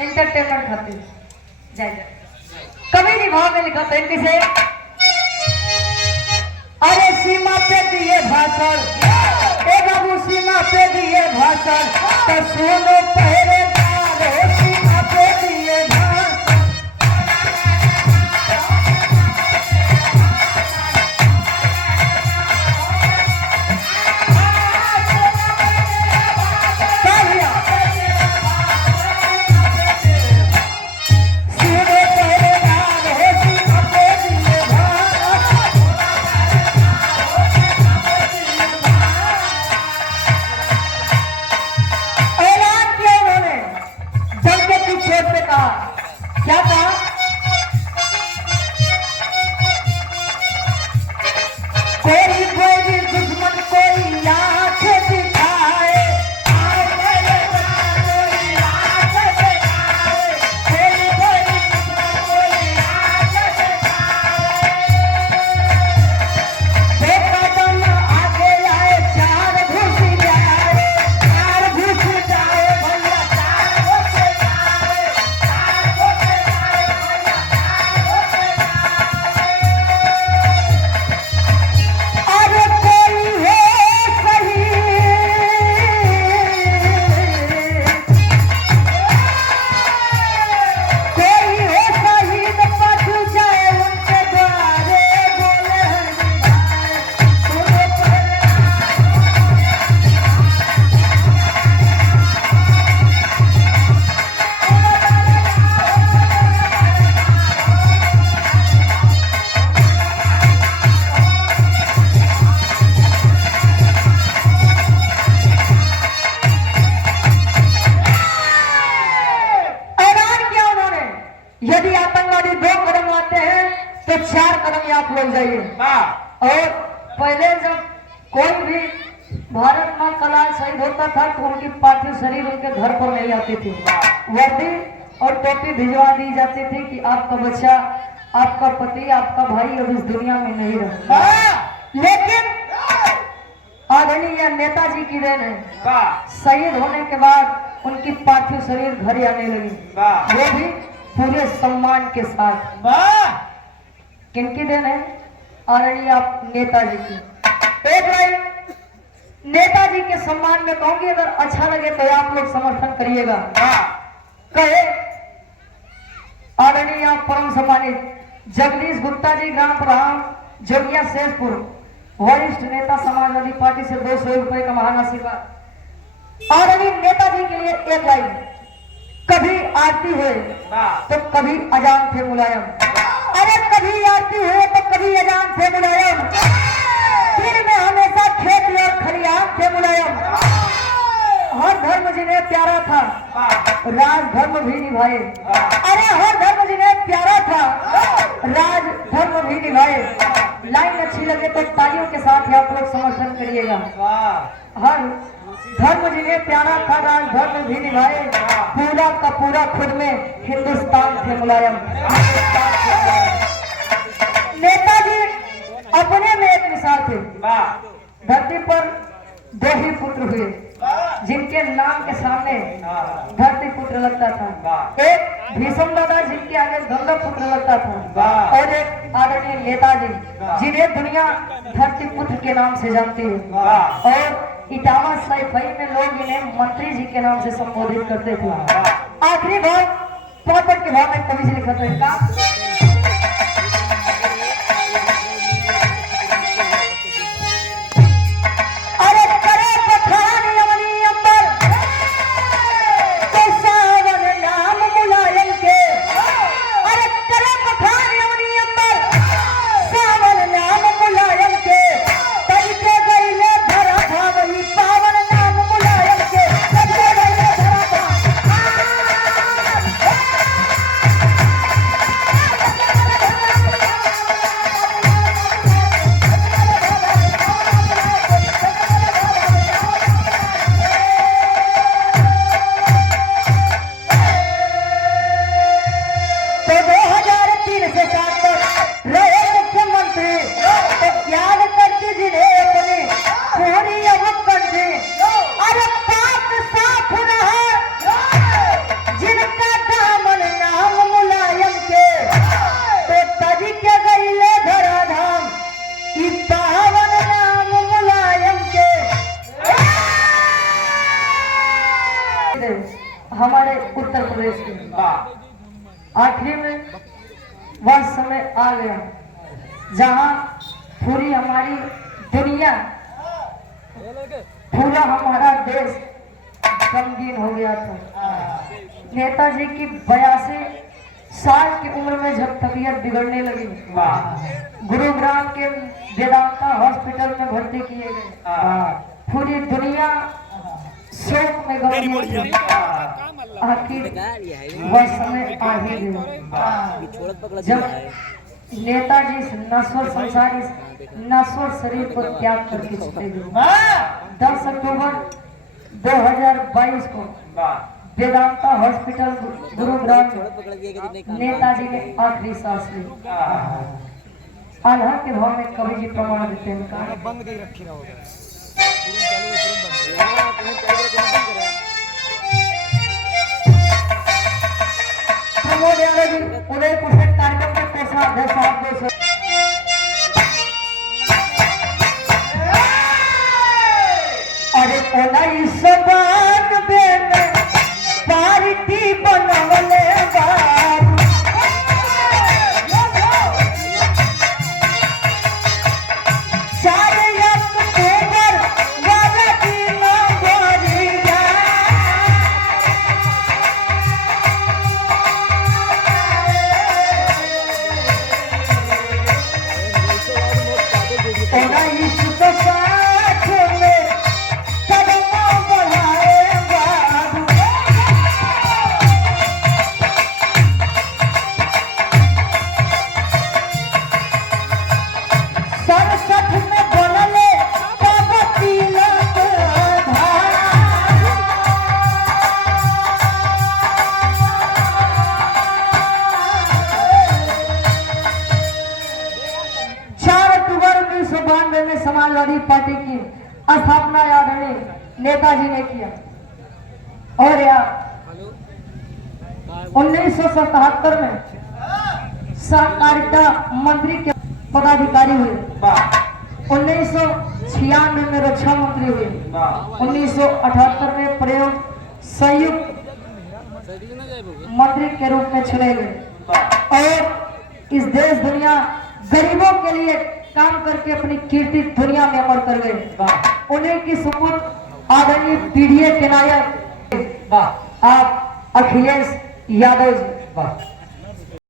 Entertainment खातिर जाए कभी नहीं भाव में लिखा था किसे अरे सीमा पे दिए भाषण ए बाबू सीमा पे दिए भाषण तो सुनो पहरेदार सीमा पे दिए भाषण क्या कहा कोई कोई दुश्मन कोई आंख दिखाए कदम आगे आए चार घुस जाए भैया यदि आतंकवादी 2 कदम आते हैं तो 4 कदम आप लोग जाइए। और पहले जब कोई भी भारत माँ कला शहीद होता था तो उनकी पार्थिव शरीर उनके घर पर नहीं आती थी, वर्दी और टोपी भिजवा दी जाती थी कि आपका बच्चा, आपका पति, आपका भाई अब इस दुनिया में नहीं रहा। लेकिन आदरणीय नेताजी की देन है, शहीद होने के बाद उनकी पार्थिव शरीर घर आने लगी, वो भी पूरे सम्मान के साथ। किनकी देन है? आदरणीय नेताजी की। एक लाइन नेताजी के सम्मान में कहूंगी, अगर अच्छा लगे तो आप लोग समर्थन करिएगा। कहे आदरणीय परम सम्मानित जगदीश गुप्ता जी, ग्राम प्रधान जोगिया शेषपुर, वरिष्ठ नेता समाजवादी पार्टी से 200 रुपए का महान आशीर्वाद। आदरणीय नेताजी के लिए एक लाइन, कभी आरती हुए तो कभी अजान थे मुलायम, अरे कभी आरती हुए तो कभी अजान थे मुलायम, फिर में हमेशा खेत और खलिहान थे मुलायम। हर धर्म जिन्हें प्यारा था राज धर्म भी निभाए, अरे हर धर्म जिन्हें प्यारा था राज धर्म भी निभाए। लाइन अच्छी लगे तो तालियों के साथ आप लोग समर्थन करिएगा। हर धर्म जिन्हें प्यारा था राज धर्म भी निभाए, पूरा का पूरा खुद में हिंदुस्तान थे मुलायम। नेताजी अपने में एक मिसाल थे। धरती पर 2 ही पुत्र हुए जिनके नाम के सामने धरती पुत्र लगता था, एक भीष्म दादा जिनके आगे गंगा पुत्र लगता था, और एक आदरणीय नेताजी जिन्हें दुनिया धरती पुत्र के नाम से जानती है। और इटावा सैफई में लोग इन्हें मंत्री जी के नाम से संबोधित करते थे। आखिरी भाव पॉपट के भाव में कवि से लिखा था इनका, गए हमारे उत्तर प्रदेश के। आखिरी में वह समय आ गया जहां पूरी हमारी दुनिया, पूरा हमारा देश गमगीन हो गया था। नेताजी की 82 साल की उम्र में जब तबीयत बिगड़ने लगी, गुरुग्राम के वेदांता हॉस्पिटल में भर्ती किए गए। पूरी दुनिया शोक में गई। आखिर वह समय आ ही गया जब नेताजी नश्वर संसारी नश्वर शरीर को त्याग करके चले गए। 10 अक्टूबर 2022 को वेदांता हॉस्पिटल गुरुग्राम नेताजी ने आखिरी सांस ली। आल्हा के भाव में कवि जी प्रमाण देते हैं बंद नहीं रखी प्रमोद यादव जी उदयपुर से कार्यक्रम के कोषाध्यक्ष साहब अरे उन्नीस बानवे में पार्टी बनवले समाजवादी पार्टी की स्थापना आदरणीय नेताजी ने किया। और यार 1977 में सहकारिता मंत्री के पदाधिकारी हुए। 1996 में रक्षा मंत्री हुए। 1978 में प्रयोग संयुक्त मंत्री के रूप में चुने गए और इस देश दुनिया गरीबों के लिए काम करके अपनी कीर्ति दुनिया में अमर कर गए। उन्हीं की सुपुत्र आदरणीय पीडीए के नायक आप अखिलेश यादव जी।